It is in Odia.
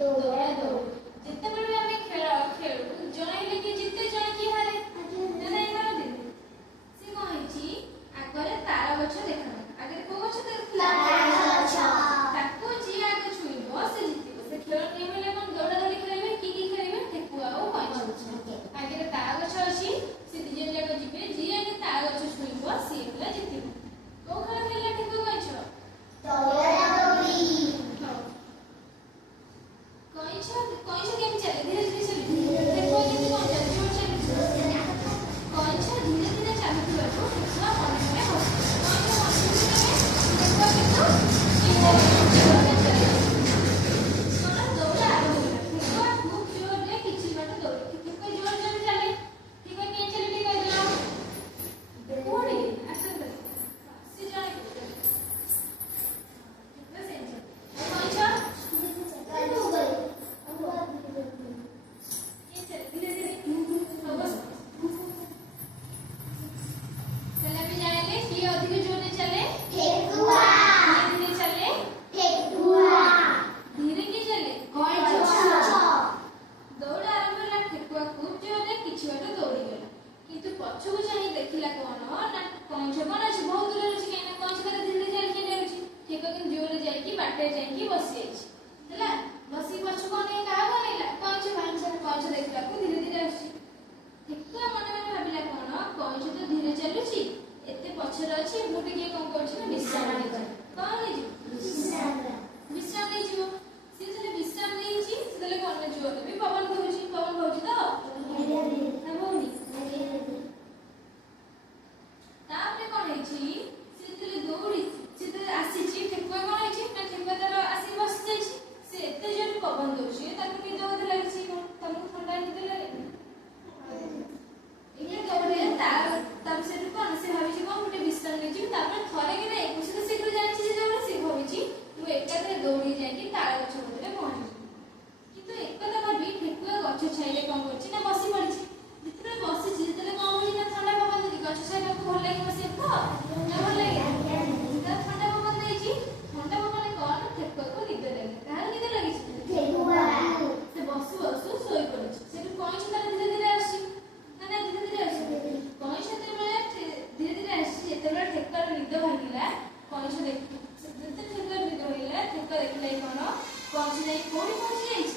ଦୌଡ଼ା ଦୌଡ଼ି ଯେତେବେଳେ ଆମେ ଖେଳ ଖେଳୁ ଜଣେ କିଏ ଜିତେ ଜଣେ କିଏ ହାରେ ନା ନାଇଁ କରନ୍ତି ସେ କଣ ହେଇଛି ଆଗରେ ତାଳ ଗଛ ଦେଖାଗଲା ଆଗରେ କୋଉ ଗଛ ଦେଖୁଥିଲା ତାକୁ ଯିଏ ଆଗ ଛୁଇଁବ ସେ ଜିତିବ ସେ ଖେଳ ନିୟମ ହେଲା କଣ ଦୌଡ଼ା ଦୌଡ଼ି ଖେଳିବେ କି ଖେଳିବେ ଠେକୁଆ ଆଉ କଇଁଛ ଆଗରେ ତାଳ ଗଛ ଅଛି ସେ ଦି ଜଣ ଯାକ ଯିବେ ଯିଏ ଆଗେ ତାଳ ଗଛ ଛୁଇଁବ ସିଏ ହେଲା ଜିତିବ କୋଉ ଖେଳ ଖେଳିଲା ଠେକୁଆ କଇଁଛ ଦୌଡ଼ା ଦୌଡ଼ି କଇଁଛ କେମିତି ଚାଲେ ଧୀରେ ଧୀରେ ଚାଲେ ଠେକୁଆ କେମିତି କଣ ଚାଲେ ଜୋର ଚାଲେ କଇଁଛ ଧୀରେ ଧୀରେ ଚାଲୁଥିବାକୁ ଠେକୁଆ ମନେ ମନେ ହସୁଥିବ କଇଁଛ ହସୁଥିବେ ଠେକୁଆ କିନ୍ତୁ ଦୌଡ଼ା ଆରମ୍ଭ ହେଲା ଠେକୁଆ ଖୁବ୍ ଜୋରରେ କିଛି ବାଟ ଦୌଡେ ଠେକୁଆ ଜୋର ଜୋରରେ ଚାଲେ ଠେକୁଆ କେମିତି ଚାଲେ ଟିକେ କହିଦେଲ କୁହନି ଆସନ୍ତୁ ସେ ଜଣେ ଠେକୁଆ ସେମିତି କଇଁଛ ପଛକୁ ଚାହିଁ ଦେଖିଲା କଣ ନା କଇଁଛ କଣ ଅଛି ବହୁତ ଦୂରରେ ଅଛି କାହିଁକି କଇଁଛ ତାର ଧୀରେ ଚାଲିକି ନେଉଛି ଠେକୁଆ କିନ୍ତୁ ଜୋରରେ ଯାଇକି ବାଟରେ ଯାଇକି ବସି ଯାଇଛି ହେଲା ବସି ପଛକୁ ଅନେଇ କାହାକୁ ଅନେଇଲା କଇଁଛ ଦେଖିଲାକୁ ଧୀରେ ଧୀରେ ଆସୁଛି ଠେକୁଆ ମନେ ମନେ ଭାବିଲା କଣ କଇଁଛ ତ ଧୀରେ ଚାଲୁଛି ଏତେ ପଛରେ ଅଛି ମୁଁ ଟିକେ କଣ କରୁଛି ନା ବିଶ୍ରାମ ନେଇଯାଏ କଣ ନେଇଯିବ ବିଶ୍ରାମ ନେଇଯିବ ସିଏ ଯେତେବେଳେ ବିଶ୍ରାମ ନେଇଛି ସେତେବେଳେ କଣ ଜୋରରେ ବି ପବନ ଦଉଛି ତ ନା ହଉନି ତାପରେ କଣ ହେଇଛି ସେ ଯେତେବେଳେ ଦୌଡ଼ି ସେ ଯେତେବେଳେ ଆସିଛି ଠେକୁଆ କଣ ହେଇଛି ନା ଠେକୁଆ ତାର ଆସିକି ବସି ଯାଇଛି ସେ ଏତେ ଜୋରରେ ପବନ ଦଉଛି ତାକୁ ନିଦ ବୋଧେ ଲାଗିଛି କଣ ତମକୁ ଥଣ୍ଡା ନିଦ ଲାଗେନି ଏଇଆ ଦୌଡ଼ିଲେ ତାର ସେଠୁ କଣ ସେ ଭାବିଛି କଣ ଗୋଟେ ବିଶ୍ରାମ ନେଇଯିବି ତାପରେ ଥରେ କି ନାଇଁ ସେ ତ ଶୀଘ୍ର ଜାଣିଛି ସେ ଯୋଉଟା ସେ ଭାବିଛି ମୁଁ ଏକାଥରେ ଦୌଡ଼ି ଯାଇକି ତାଳ ଗଛ କତିରେ ପହଞ୍ଚିବି କିନ୍ତୁ ଏକଥା ଭାବି ଠେକୁଆ ଗଛ ଛାଇରେ କଣ କରୁଛି ନା ବସି ପଡ଼ିଛି ଯେତେବେଳେ ବସିଛି ସେତେବେଳେ କଣ ହଉଛି ନା ଥଣ୍ଡା ପବନ ଦେଇଛି ଗଛ ଛାଇ ତାକୁ ଭଲ ଲାଗେ ବସିବାକୁ ନା ଭଲ ଲାଗେ ଥଣ୍ଡା ପବନ ଦେଇଛି ଥଣ୍ଡା ପବନରେ କଣ ଠେକୁଆକୁ ନିଦ ଲାଗେ କାହାର ନିଦ ଲାଗିଛି ସେ ବସୁ ବସୁ ଶୋଇ ପଡିଛି ସେଠୁ କଇଁଛ ତାର ଧୀରେ ଧୀରେ ଆସୁଛି ନା ଧୀରେ ଧୀରେ ଆସୁଛି କଇଁଛ ଯେତେବେଳେ ଧୀରେ ଧୀରେ ଆସିଛି ଯେତେବେଳେ ଠେକୁଆର ନିଦ ଭାଙ୍ଗିଲା କଇଁଛ ଠେକୁଆର ନିଦ ଭାଙ୍ଗିଲା ଠେକୁଆ ଦେଖିଲା କଣ କଇଁଛ ଯାଇ କୋଉଠି ପହଞ୍ଚି ଯାଇଛି